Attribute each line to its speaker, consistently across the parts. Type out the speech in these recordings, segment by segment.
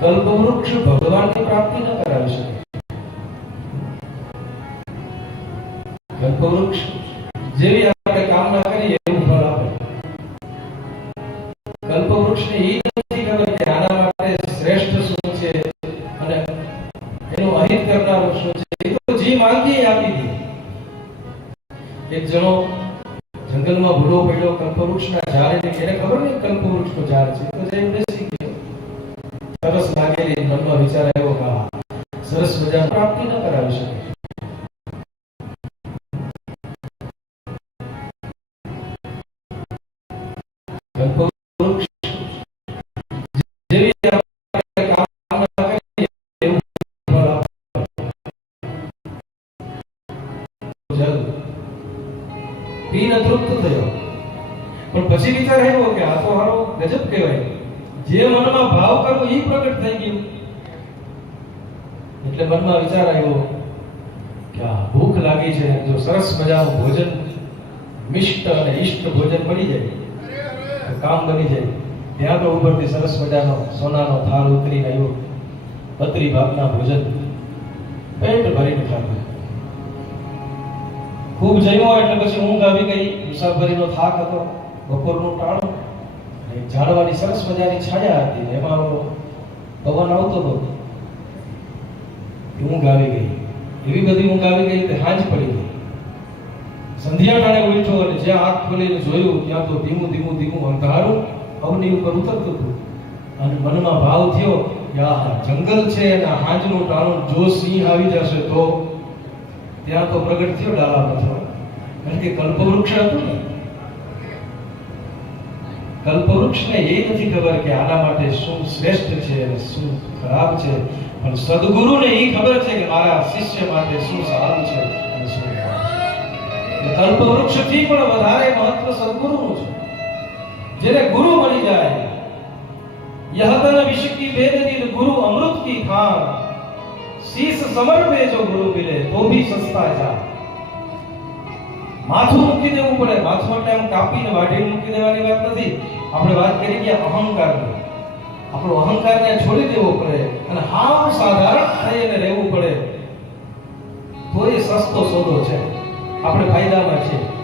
Speaker 1: કલ્પવૃક્ષ ભગવાનની પ્રાપ્તિ ન કરાવી શકે. કલ્પવૃક્ષ જેવી આપણે કામના કરીએ એવું ફળ આપે. કલ્પવૃક્ષને એ નથી ખબર કે આના માટે શ્રેષ્ઠ શું છે અને એનું અહિત કરનારું શું છે. એ તો જે માંગીએ આપી દે. એક જણો જંગલમાં ભૂલો પડ્યો, કલ્પવૃક્ષના ઝાડ એને એને ખબર નહીં કલ્પવૃક્ષનું ઝાડ છે તો જઈને બેસી ગયો સરસ લાગેલી મનમાં વિચાર આવ્યો કે આ સરસ મજા પ્રાપ્તિ ન કરાવી શકે કલ્પવૃક્ષ જેવી આપણે કામના કરીએ એવું ફળ આપે. જલ પીને તૃપ્ત થયો પણ પછી વિચાર આવ્યો કે આ તો હારો ગજબ કહેવાય જે મનમાં ભાવ કરવો એ પ્રગટ થઈ ગયું એટલે મનમાં વિચાર આવ્યો કે આ ભૂખ લાગી છે, જો સરસ મજાનું ભોજન, મિષ્ટ અને ઈષ્ટ ભોજન પડી જાય કામ બની જાય. ત્યાં તો ઉપરથી સરસ મજાનો સોનાનો થાળ ઉતરી આવ્યો. બત્રી ભાગના ભોજન પેટ ભરીને ખાધું. ખૂબ જમ્યો એટલે પછી ઊંઘ આવી ગઈ. મુસાફરીનો થાક હતો, બપોરનું ટાણું. જાણવાની સરસ મજાની છાયા હતી. એમાં પવન આવતો હતો. ઊંઘ આવી ગઈ. એવી બધી ઊંઘ આવી ગઈ કે હાંજ પડી ગઈ. સંધ્યા ટાણે ઉઠ્યો અને જ્યાં આંખ ખોલીને જોયું, ત્યાં તો ધીમું ધીમું ધીમું અંધારું અવની ઉપર ઉતરતું હતું. અને મનમાં ભાવ થયો જંગલ છે અને હાંજનું ટાણું જો સિંહ આવી જશે તો ત્યાં તો પ્રગટ થયો ડાલા પથરો કારણ કે કલ્પવૃક્ષ હતું ને. કલ્પવૃક્ષને એ નથી ખબર કે આના માટે શું શ્રેષ્ઠ છે અને શું ખરાબ છે. પણ સદગુરુને એ ખબર છે કે મારા શિષ્ય માટે શું સારું છે અને શું કલ્પ વૃક્ષથી પણ વધારે મહત્વ સદગુરુનું છે. જેને ગુરુ બની જાય. યહતન વિશકી વેદ દિલ ગુરુ અમૃત કી ખાન શીશ સમર્પે જો ગુરુ મિલે, તો ભી સસ્તા જા. માથું મૂકી દેવું પડે. માથું એટલે આમ કાપીને વાઢી મૂકી દેવાની વાત નથી. આપણે વાત કરી કે અહંકાર આપણો અહંકારને છોડી દેવો પડે અને હાવ સાધારણ થઈને રહેવું પડે. તો એ સસ્તો સોદો છે. આપણે ફાયદામાં છે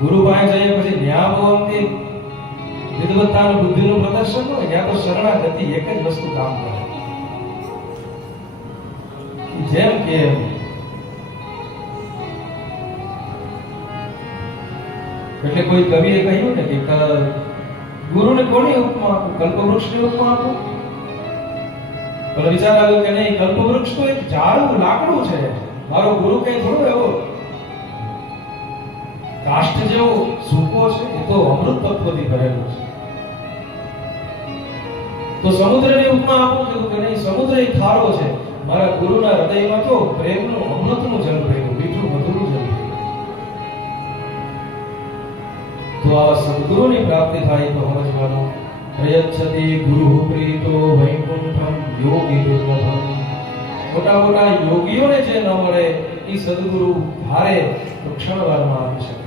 Speaker 1: ગુરુ પાસે જઈએ પછી જ્ઞાન બહુ વિદવત્તા અને બુદ્ધિનું પ્રદર્શન હોય, ત્યાં તો શરણાગતિ એક જ વસ્તુ કામ કરે. જેમ કે એટલે કોઈ કવિએ કહ્યું ને ક- ગુરુને કોની ઉપમા આપું? કલ્પવૃક્ષની ઉપમા આપું? પણ વિચાર આવ્યો કે નહીં, કલ્પવૃક્ષ તો એક ઝાડું લાકડું છે. મારો ગુરુ કઈ થોડો એવો કાષ્ઠ જેવો સૂકો છે, એ તો અમૃત તત્વથી ભરેલો છે. તો સમુદ્રની ઉપમા આપું કે નહીં? સમુદ્ર એ ખારો છે. મારા ગુરુના હૃદયમાં તો પ્રેમનું, અમૃતનું જન્મ ભર્યું તો સદગુરુની પ્રાપ્તિ થાય તો સમજવાનું પ્રયચ્છતિ ગુરુ પ્રીતો વૈકુંઠમ યોગી દુર્લભમ મોટા મોટા યોગીઓને જે ન મળે એ સદગુરુ ભારે તો ક્ષણવારમાં આવી શકે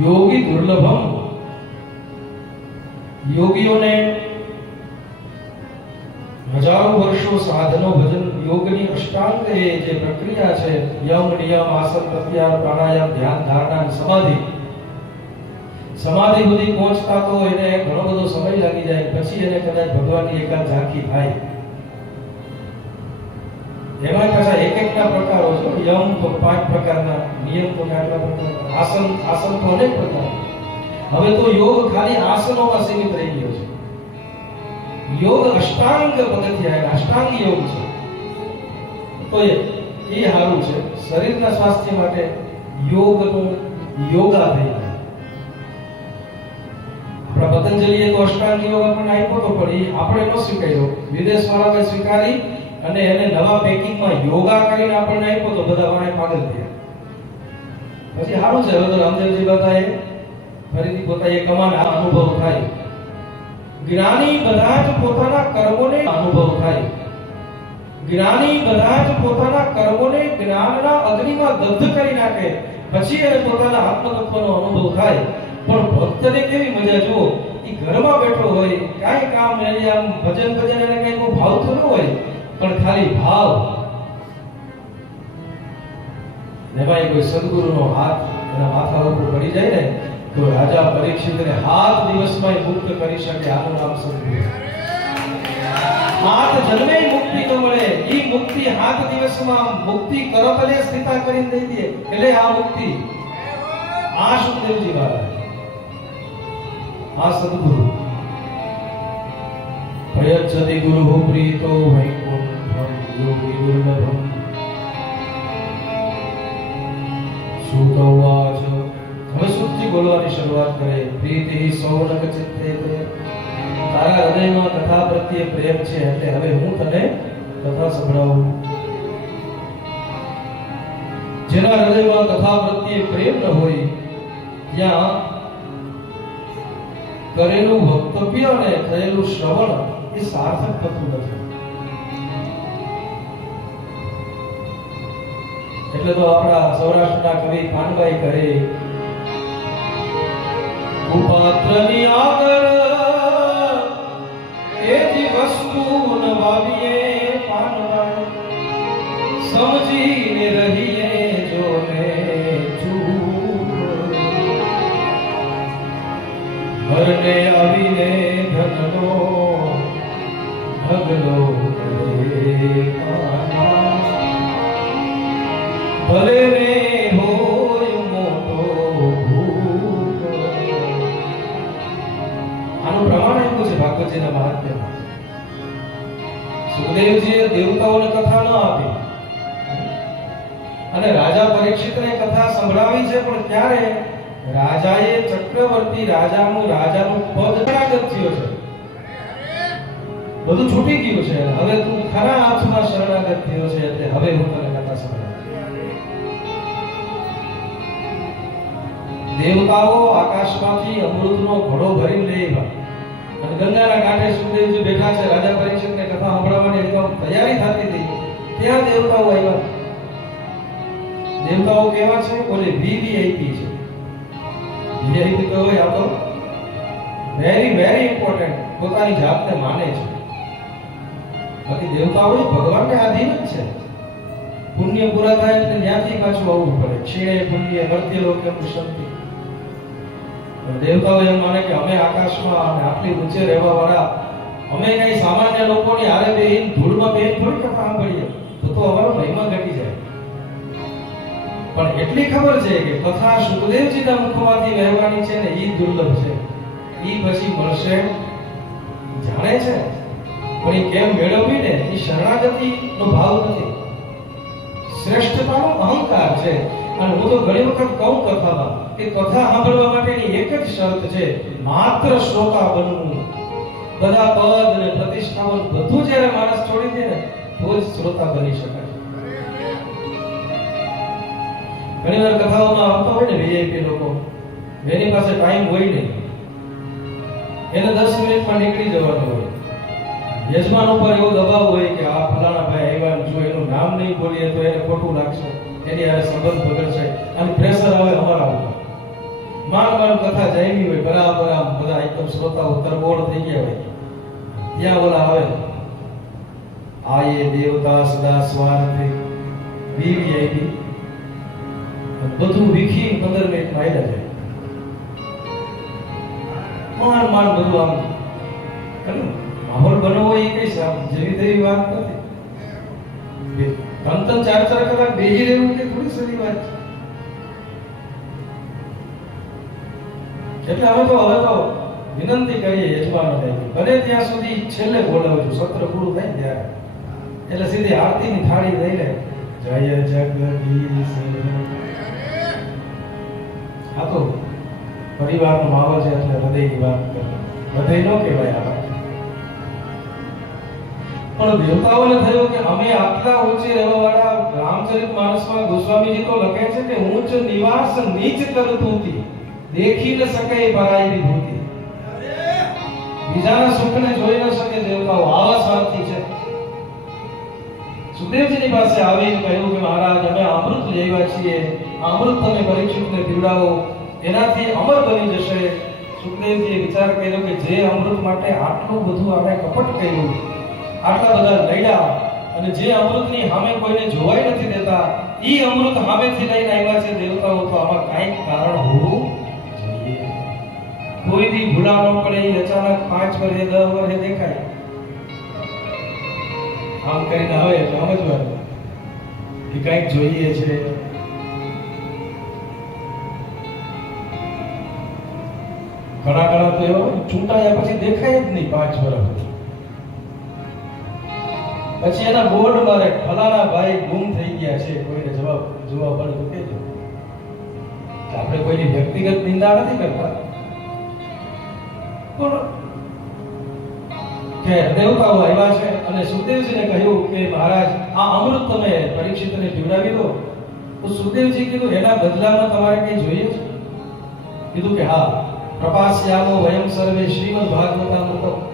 Speaker 1: યોગી દુર્લભમ યોગીઓને હજારો વર્ષો સાધનો ભજન યોગની અષ્ટાંગ એ જે પ્રક્રિયા છે, યમ, નિયમ, આસન પ્રત્યાર પ્રાણાયામ, ધ્યાન, ધારણા સમાધિ. સમાધિ સુધી પહોંચતા તો એને ઘણો બધો સમય લાગી જાય, પછી એને કદાચ ભગવાનની એકાદ ઝાંખી થાય. એમાં પાછા એક એકના પ્રકારો છે. યમ પાંચ પ્રકારના, નિયમ તો આટલા પ્રકારના. આસન આસન તો અનેક પ્રકાર હવે તો યોગ ખાલી આસનોમાં સીમિત રહી ગયો છે. યોગ અષ્ટાંગ પદ્ધતિ અષ્ટાંગ યોગ છે. તો એ એ સારું છે. શરીરના સ્વાસ્થ્ય માટે યોગનું યોગા થઈ આપણા પતંજલિએ તો અષ્ટાંગ યોગ આપણને આપ્યો તો, પણ એ આપણે ન સ્વીકાર્યો. વિદેશ વાળાએ સ્વીકારી અને એને નવા પેકિંગમાં યોગા કરીને આપણને આપ્યો તો બધા વાળા પાગલ થયા. પછી સારું છે તો રામદેવજી બતાએ ફરીથી પોતાએ કમાન અનુભવ થાય. જ્ઞાની બધા જ પોતાના કર્મોને અનુભવ થાય. જ્ઞાની બધા જ પોતાના કર્મોને જ્ઞાનના અગ્નિમાં દગ્ધ કરી નાખે. પછી એને પોતાના આત્મતત્વનો અનુભવ થાય. પણ ભક્તને કેવી મજા જુઓ એ ઘરમાં બેઠો હોય, કાંઈ કામ નહીં આમ ભજન ભજન એને કઈ કોઈ ભાવતું ન હોય, પણ ખાલી ભાવ. ને ભાઈ કોઈ સદગુરુનો હાથ એના માથા ઉપર પડી જાય ને તો રાજા પરીક્ષિતને હાથ દિવસમાં મુક્ત કરી શકે, આનું નામ સદગુરુ હાથ જન્મે મુક્તિ તો મળે એ મુક્તિ હાથ દિવસમાં મુક્તિ કરતલે સ્થિતા કરી દઈ દે, એટલે આ મુક્તિ. આ સુખદેવજી મહારાજ. આ સદગુરુ. પ્રયચ્છતિ ગુરુ પ્રીતો વૈકુંઠમ યોગી દુર્લભમ. સુતવાચ બોલવાની શરૂઆત કરે પ્રીતિ સૌરક ચિત્તે તારા હૃદયમાં કથા પ્રત્યે પ્રેમ છે એટલે હવે હું તને કથા સંભળાવું જેના હૃદયમાં કથા પ્રત્યે પ્રેમ ન હોય ત્યાં કરેલું વક્તવ્ય અને થયેલું શ્રવણ એ સાર્થક થતું નથી એટલે તો આપણા સૌરાષ્ટ્રના કવિ કાનભાઈ કહે ઘરને આવીને ધનનો પાના. ભલે સુખદેવજીએ દેવતાઓને કથા ન આપી. અને રાજા પરીક્ષિતને કથા સંભળાવી છે, પણ ત્યારે રાજાએ ચક્રવર્તી રાજાનું રાજાનું પદ શરણાગત થયો છે. બધું છૂટી ગયું છે. હવે તું ખરા અર્થમાં શરણાગત થયો છે, એટલે હવે હું તને કથા સંભળાવું દેવતાઓ આકાશમાંથી અમૃતનો ઘડો ભરીને લઈ અને ગંગાના કાંઠે સુખદેવજી બેઠા છે. રાજા પરીક્ષિતને કથા સાંભળવાની એકદમ તૈયારી થતી હતી. ત્યાં દેવતાઓ આવ્યા. દેવતાઓ કેવા છે? બોલે વીવીઆઈપી છે. વીઆઈપી તો હોય, આ તો વેરી વેરી ઇમ્પોર્ટન્ટ પોતાની જાતને માને છે. બાકી દેવતાઓ ભગવાનને આધીન જ છે. પુણ્ય પૂરા થાય એટલે ત્યાંથી પાછું આવવું પડે. ક્ષીણે પુણ્ય મર્ત્ય લોકે શક્તિ. દેવતાઓ એમ માને કે, અમે આકાશમાં અને આટલી ઊંચે રહેવા વાળા અમે કઈ સામાન્ય લોકોની હારે બેહીન ધૂળમાં બે થોડી કથા સાંભળીએ તો તો અમારો મહિમા ઘટી જાય. પણ એટલી ખબર છે કે કથા સુખદેવજીના મુખમાંથી વહેવાની છે ને એ દુર્લભ છે. એ પછી મળશે જાણે છે. પણ એ કેમ મેળવવી ને એ શરણાગતિનો ભાવ નથી? શ્રેષ્ઠતાનો અહંકાર છે. અને હું તો ઘણી વખત કહું કથામાં કે કથા સાંભળવા માટેની એક જ શરત છે, માત્ર શ્રોતા બનવું. બધા પદ અને પ્રતિષ્ઠાઓ બધું જ્યારે માણસ છોડી દે ને, તો જ શ્રોતા બની શકાય. ઘણી વાર કથાઓમાં આવતા હોય ને વીઆઈપી લોકો એની પાસે ટાઈમ હોય નહીં. એને દસ મિનિટમાં નીકળી જવાનું હોય. યજમાન ઉપર એવો દબાવ હોય કે, આ ફલાણા ભાઈ આવ્યા જો એનું નામ નહીં બોલીએ તો એને ખોટું લાગશે. એની હારે સંબંધ બગડશે. અને પ્રેશર આવે અમારા ઉપર. માંડ માંડ કથા જામી હોય, બરાબર આમ બધા એકદમ શ્રોતાઓ તરબોળ થઈ ગયા હોય. ત્યાં ઓલા આવે આયે દેવતા સદા સ્વાર્થે વીવીઆઈપી બધું વિખી પંદર મિનિટમાં આવ્યા જાય માંડ માંડ બધું આમ. કર્યું માહોલ બનાવવો એ કઈ જેવી તેવી વાત નથી. ત્રણ ત્રણ ચાર ચાર કલાક બેહી રહેવું કે થોડી સરી વાત છે? એટલે હવે તો હવે તો વિનંતી કરીએ યજમાનોને બને ત્યાં સુધી છેલ્લે બોલાવજો, સત્ર પૂરું થાય ત્યારે. એટલે સીધી આરતીની થાળી લઈને જય જગદીશ. આ તો, પરિવારનો માહોલ છે એટલે હૃદયની વાત કરે. હૃદય નો કહેવાય આ પણ દેવતાઓને થયું કે અમે આટલા ઊંચે રહેવાવાળા રામચરિત માનસમાં ગોસ્વામીજી તો લખે છે કે ઊંચ નિવાસ નીચ કરતુંતી દેખી ન શકે પરાઈ વિભૂતિ બીજાના સુખને જોઈ ન શકે દેવતાઓ આવા સ્વાર્થી છે. સુખદેવજીની પાસે આવીને કહ્યું કે મહારાજ, અમે અમૃત લેવા છીએ. અમૃત તમે પરીક્ષિતને પીવડાવો. એનાથી અમર બની જશે. સુખદેવજીએ વિચાર કર્યો કે જે અમૃત માટે આટલું બધું આપણે કપટ કર્યું, આટલા બધા લડ્યા અને જે અમૃતની સામે કોઈને જોવાય નથી દેતા એ અમૃત સામેથી લઈને આવ્યા છે દેવતાઓ. તો આમાં કાંઈક કારણ હોવું કોઈ દી ભૂલા ન પડે અચાનક પાંચ વર્ષે, દસ વર્ષે દેખાય. આમ કરીને આવે એટલે સમજવાનું કે કાંઈક જોઈએ છે. ઘણા ઘણા તો એવા ચૂંટાયા પછી દેખાય જ નહીં પાંચ વર્ષ પછી એના બોર્ડ મારે ફલાણા ભાઈ ગુમ થઈ ગયા છે. કોઈને જવાબ જોવા પડે તો કહેજો. આપણે કોઈની વ્યક્તિગત નિંદા નથી કરતા. પણ કે દેવતાઓ આવ્યા છે અને સુખદેવજીને કહ્યું કે મહારાજ, આ અમૃત તમે પરીક્ષિતને પીવડાવી દો. તો સુખદેવજી કીધું, એના બદલામાં તમારે કઈ જોઈએ છે? કીધું કે, હા, પ્રપાસ્યામો વયમ સર્વે શ્રીમદ ભાગવતામૃતમ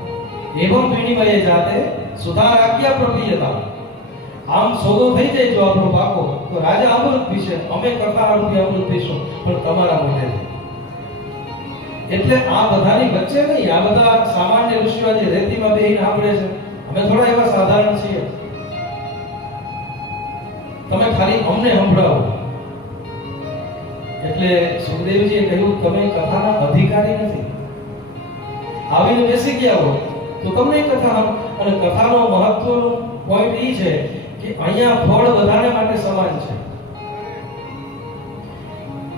Speaker 1: એવમ વિનિમયે જાતે સુધારાજ્ઞા પ્રપ્રિયતા આમ સોદો થઈ જાય જો આપણો પાકો. તો રાજા અમૃત પીશે. અમે કરતા અમૃત પીશું. પણ તમારા માટે એટલે આ બધાની વચ્ચે નહીં, આ બધા સામાન્ય ઋષિઓ જે રેતીમાં બેહીને સાંભળે છે, અમે થોડા એવા સાધારણ છીએ. તમે ખાલી અમને સંભળાવો. એટલે સુખદેવજીએ કહ્યું, તમે કથાના અધિકારી નથી. આવીને બેસી ગયા હો, તો તમને કથા અને કથાનો મહત્વનો પોઈન્ટ એ છે કે અહીંયા ફળ બધાને માટે સમાન છે.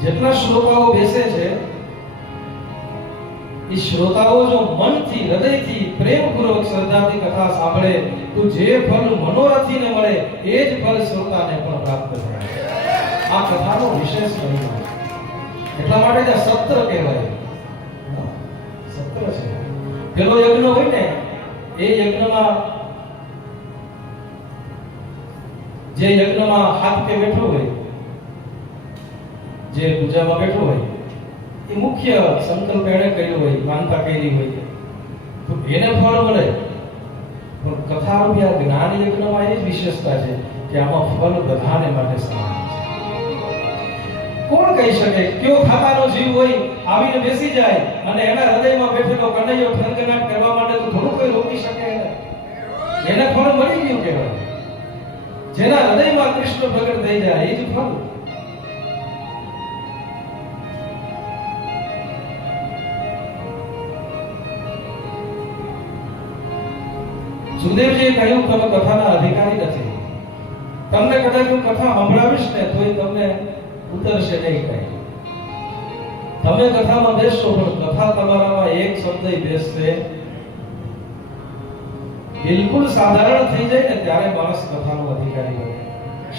Speaker 1: જેટલા શ્રોતાઓ બેસે છે એ શ્રોતાઓ જો મનથી, હૃદયથી પ્રેમપૂર્વક શ્રદ્ધાથી કથા સાંભળે, તો જે ફળ મનોરથીને મળે, એ જ ફળ શ્રોતાને પણ પ્રાપ્ત થાય. આ કથાનો વિશેષ મહિમા એટલા માટે જ આ સત્ર કહેવાય. સત્ર છે. પેલો યજ્ઞ હોય ને, એ યજ્ઞમાં જે યજ્ઞમાં હાથ કે બેઠો હોય, જે પૂજામાં બેઠો હોય એ મુખ્ય સંકલ્પ એણે કર્યો હોય, માનતા કરી હોય તો એને ફળ મળે. પણ કથા રૂપિયા જ્ઞાન યજ્ઞમાં એ જ વિશેષતા છે કે આમાં ફળ બધાને માટે સમાન કોણ કહી શકે? કયો ખાતાનો જીવ હોય, આવીને બેસી જાય અને એના હૃદયમાં બેઠેલો કનૈયો થનગનાટ કરવા માટે તો થોડું કોઈ રોકી શકે એને. એને ફળ મળી ગયું કહેવાય. જેના હૃદયમાં કૃષ્ણ પ્રગટ થઈ જાય, એ જ ફળ. સુદેવજીએ કહ્યું તમે કથાના અધિકારી નથી. તમને કદાચ હું કથા સંભળાવીશ ને તોય તમને ઉતરશે નહીં કઈ. તમે કથામાં બેસશો, પણ કથા તમારામાં એક શબ્દ બેસશે. બિલકુલ સાધારણ થઈ જાય ને ત્યારે માણસ કથાનો અધિકારી બને.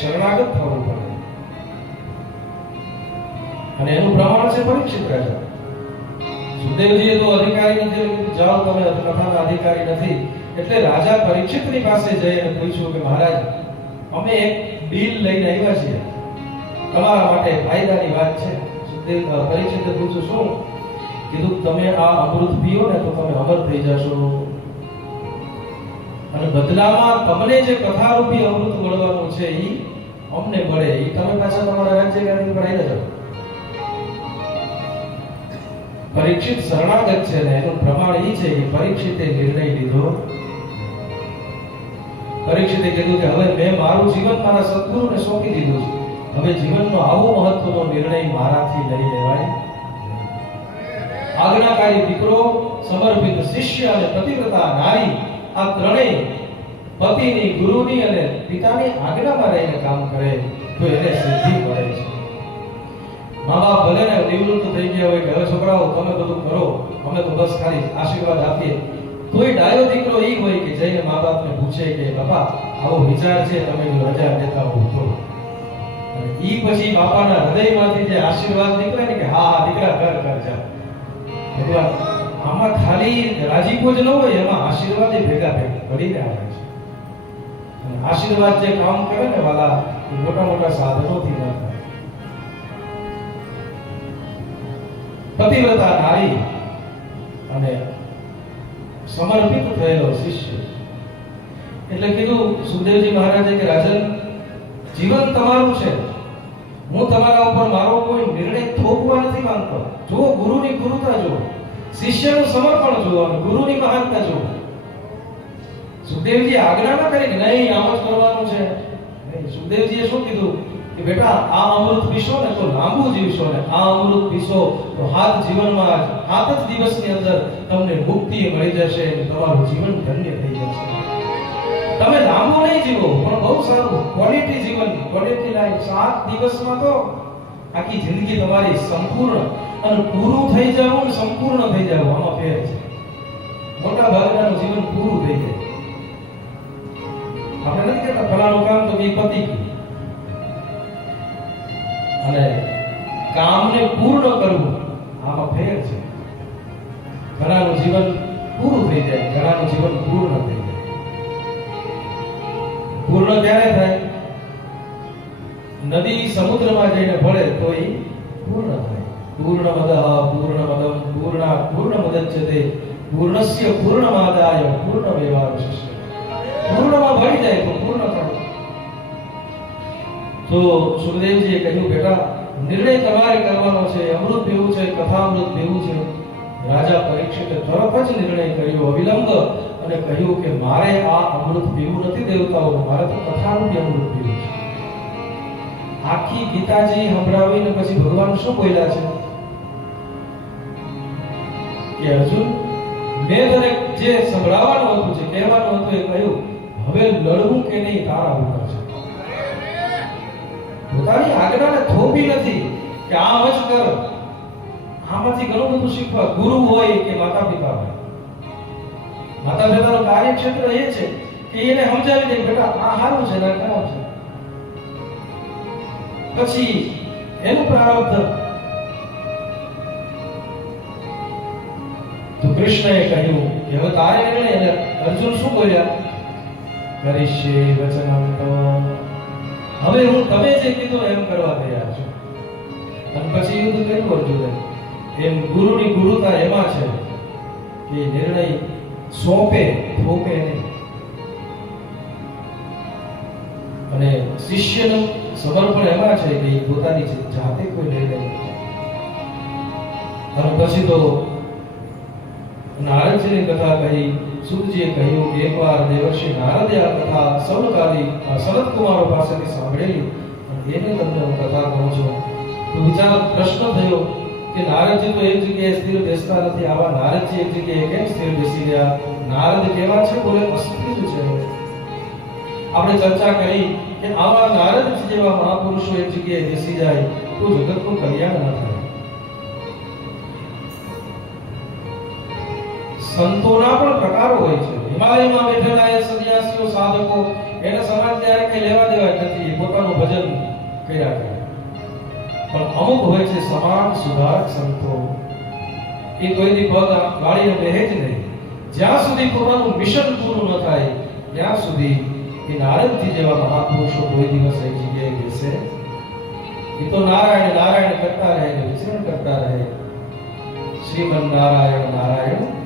Speaker 1: શરણાગત થવું પડે. અને એનું પ્રમાણ છે પરીક્ષિત રાજા. સુદેવજીએ તો અધિકારી નથી જાઓ, તમે કથાના અધિકારી નથી. એટલે રાજા પરીક્ષિતની પાસે જઈને પૂછ્યું કે મહારાજ, અમે એક બિલ લઈને આવ્યા છીએ. તમારા માટે ફાયદાની વાત છે. પરીક્ષિતે પૂછ્યું, શું? કીધું, તમે આ અમૃત પીઓ ને તો તમે અમર થઈ જશો. અને બદલામાં તમને જે કથારૂપી અમૃત મળવાનું છે એ અમને મળે. એ તમે પાછા તમારા રાજ્ય ગાંધી પર આવી જાઓ. પરીક્ષિત શરણાગત છે ને, એનું પ્રમાણ એ છે કે પરીક્ષિતે નિર્ણય લીધો પરીક્ષિતે કીધું કે, હવે મેં મારું જીવન મારા સદગુરુને સોંપી દીધું છે. હવે જીવનનો આવો મહત્વનો નિર્ણય મારાથી લઈ લેવાય. આજ્ઞાકારી દીકરો, સમર્પિત શિષ્ય અને પતિવ્રતા નારી, આ ત્રણેય પતિની, ગુરુની અને પિતાની આજ્ઞામાં રહીને કામ કરે, તો એને સિદ્ધિ મળે છે. મા બાપ ભલે નિવૃત્ત થઈ ગયા હોય કે હવે છોકરાઓ, તમે બધું કરો, અમે તો બસ ખાલી આશીર્વાદ આપીએ. તોય ડાયો દીકરો ઈ હોય કે જઈને મા બાપને પૂછે કે, બાપા, આવો વિચાર છે, તમે રજા દેતા હો તો ઈ પછી બાપાના હૃદયમાંથી જે આશીર્વાદ નીકળે ને કે, હા હા, દીકરા, કર કર, જા. ભગવાન, આમાં ખાલી રાજીપો જ ન હોય, એમાં આશીર્વાદ એ ભેગા ભેગા ભરીને આવે છે. આશીર્વાદ જે કામ કરે ને વાલા, એ મોટા મોટા સાધનોથી ન થાય. પતિવ્રતા નારી અને સમર્પિત થયેલો શિષ્ય. એટલે કીધું સુખદેવજી મહારાજે કે, રાજન, જીવન તમારું છે. હું તમારા ઉપર મારો કોઈ નિર્ણય થોપવા નથી માંગતો. જો ગુરુની ગુરુતા જો શિષ્યનું સમર્પણ જુઓ ગુરુની મહાનતા જુઓ. સુખદેવજી આજ્ઞા ના કરી કે, નહીં, આમ જ કરવાનું છે. સુખદેવજીએ શું કીધું? કે બેટા, આ અમૃત પીશો ને તો લાંબુ જીવશો ને આ અમૃત પીશો તો હાથ જીવનમાં હાથ જ દિવસની અંદર તમને મુક્તિ મળી જશે તમારું જીવન ધન્ય થઈ જશે. તમે લાંબુ નહીં જીવો, પણ બહુ સારું ક્વોલિટી જીવન ક્વોલિટી લાઈફ સાત દિવસમાં તો આખી જિંદગી તમારી સંપૂર્ણ અને પૂરું થઈ જવું ને સંપૂર્ણ થઈ જવું આમાં ફેર છે. મોટા ભાગનાનું જીવન પૂરું થઈ જાય. આપણે નથી કહેતા, ફલાણું કામ તો વિપત્તિ. પતી ગયું અને કામને પૂર્ણ કરવું આમાં ફેર છે. ઘણાનું જીવન પૂરું થઈ જાય, ઘણાનું જીવન પૂર્ણ થઈ જાય. પૂર્ણ ક્યારે થાય, નદી સમુદ્રમાં જઈને ભળે તો એ પૂર્ણ થાય. પૂર્ણમદ, પૂર્ણમદમ, પૂર્ણા પૂર્ણમદચ્યતે પૂર્ણસ્ય પૂર્ણમાદાય પૂર્ણમેવાવશિષ્યતે પૂર્ણમાં ભળી જાય તો તો સુખદેવજીએ કહ્યું, બેટા, નિર્ણય તમારે કરવાનો છે, અમૃત પીવું છે, કથામૃત પીવું છે. રાજા પરીક્ષિતે તરત જ નિર્ણય કર્યો, અવિલંબ, અને કહ્યું કે, મારે આ અમૃત પીવું નથી દેવતાઓ, મારે તો કથાનું અમૃત પીવું છે. આખી ગીતાજી સંભળાવીને પછી ભગવાન શું બોલ્યા છે? કે, અર્જુન, મેં તને જે સંભળાવવાનું હતું છે કહેવાનું હતું, એ કહ્યું, હવે લડવું કે નહીં, તારા પોતાની આજ્ઞાને થોપી નથી કે આ જ કર. આમાંથી ઘણું બધું શીખવા ગુરુ હોય કે માતા પિતા હોય માતા પિતાનું કાર્યક્ષેત્ર એ છે કે એને સમજાવી દે બેટા, આ સારું છે ને ખરાબ છે. પછી એનું પ્રારબ્ધ. તો કૃષ્ણએ કહ્યું કે હવે તારે એને અર્જુન શું બોલ્યા? કરીશે વચનમ હવે હું તમે જે કીધું એમ કરવા તૈયાર છું અને પછી યુદ્ધ કર્યું અર્જુને એમ ગુરુની ગુરુતા એમાં છે કે નિર્ણય સોંપે, થોપે નહીં અને શિષ્યનું સમર્પણ એમાં છે કે પોતાની જાતે કોઈ નિર્ણય. અને પછી તો નારદજીની કથા કહી સુતજીએ કહ્યું કે એકવાર દેવર્ષિ નારદે આ કથા સૌનકાદી સનત કુમારો પાસેથી સાંભળેલી. એને તમને હું કથા કહું છું. તો વિચાર પ્રશ્ન થયો કે નારદજી તો એક જગ્યાએ સ્થિર બેસતા નથી, આવા નારદજી એક જગ્યાએ કેમ સ્થિર બેસી ગયા? નારદ કેવા છે? બોલે અસ્થિર છે. આપણે ચર્ચા કરી કે આવા નારદજી જેવા મહાપુરુષો એક જગ્યાએ બેસી જાય તો જગતનું કલ્યાણ ન થાય. સંતોના પણ પ્રકારો હોય છે. હિમાલયમાં બેઠેલા એ સન્યાસીઓ, સાધકો, એને સમાજ ત્યારે કઈ લેવા દેવા નથી પોતાનું ભજન કર્યા કરે. પણ અમુક હોય છે સમાજ સુધારક સંતો. એ કોઈની પગ વાળીને બેહે જ નહીં. જ્યાં સુધી પોતાનું મિશન પૂરું ન થાય, ત્યાં સુધી એ નારદજી જેવા મહાપુરુષો કોઈ દિવસ એ જગ્યાએ બેસે. એ તો નારાયણ નારાયણ કરતા રહે, વિચરણ કરતા રહે. શ્રીમન નારાયણ નારાયણ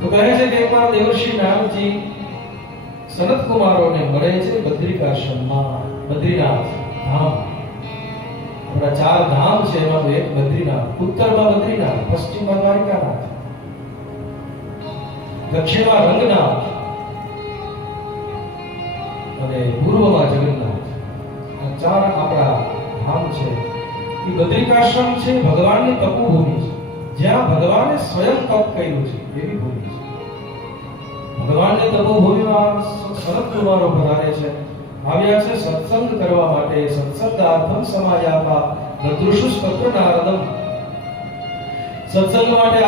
Speaker 1: તો કહે છે કે એકવાર દેવર્ષિ નામજી સનત કુમારોને મળે છે બદ્રિકાશ્રમમાં, બદ્રીનાથ ધામ. આપણા ચાર ધામ છે, એમાં એક બદ્રીનાથ, ઉત્તરમાં બદ્રીનાથ, પશ્ચિમમાં દ્વારિકાનાથ, દક્ષિણમાં રંગનાથ અને પૂર્વમાં જગન્નાથ. આ ચાર આપણા ધામ છે. એ બદ્રિકાશ્રમ છે, ભગવાનની તપોભૂમિ છે. જ્યાં ભગવાને સ્વયં તપ કર્યું છે, એવી ભૂમિ છે. ભગવાનની તપોભૂમિમાં શરદ કુમારો પધારે છે. આવ્યા છે સત્સંગ કરવા માટે, સત્સંગાર્થમ સમાયાપા દદૃશુ સ્પત્ર નારદમ સત્સંગ માટે